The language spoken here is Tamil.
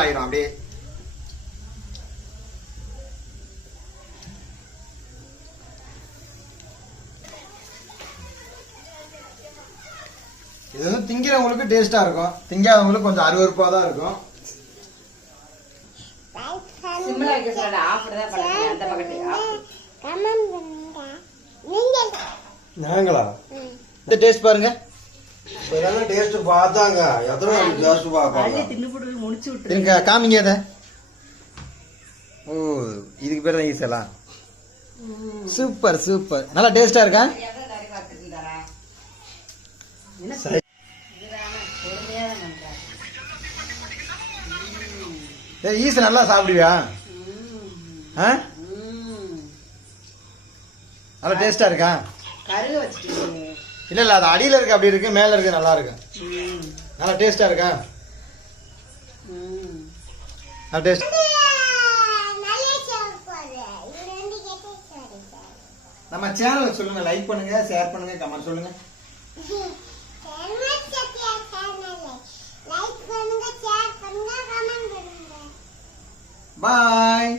ஆயிரும் அப்படியே. இது வந்து திங்கிறவங்களுக்கு டேஸ்டா இருக்கும், திங்காதவங்களுக்கு கொஞ்சம் அருவருப்பா தான் இருக்கும். நாங்களா இந்த டேஸ்ட் பாருங்க, டேஸ்ட் பார்த்தாங்க எத்தனை டேஸ்ட் பார்ப்பாங்க. காமிங்க அத. ஓ இதுக்கு பேர் தான் ஈஸலாம். சூப்பர் சூப்பர், நல்லா டேஸ்டா இருக்கா? ஈஸ நல்லா சாப்பிடுவியா? நல்லா டேஸ்டா இருக்கா? இல்ல இல்ல, அது அடியில இருக்கு அப்படி இருக்கு, மேல இருக்கு நல்லா இருக்கு. நல்லா டேஸ்டா இருக்கா? நல்லா டேஸ்ட். நம்ம சேனலை சொல்லுங்க, லைக் பண்ணுங்க, ஷேர் பண்ணுங்க, கமெண்ட் சொல்லுங்க. பாய்.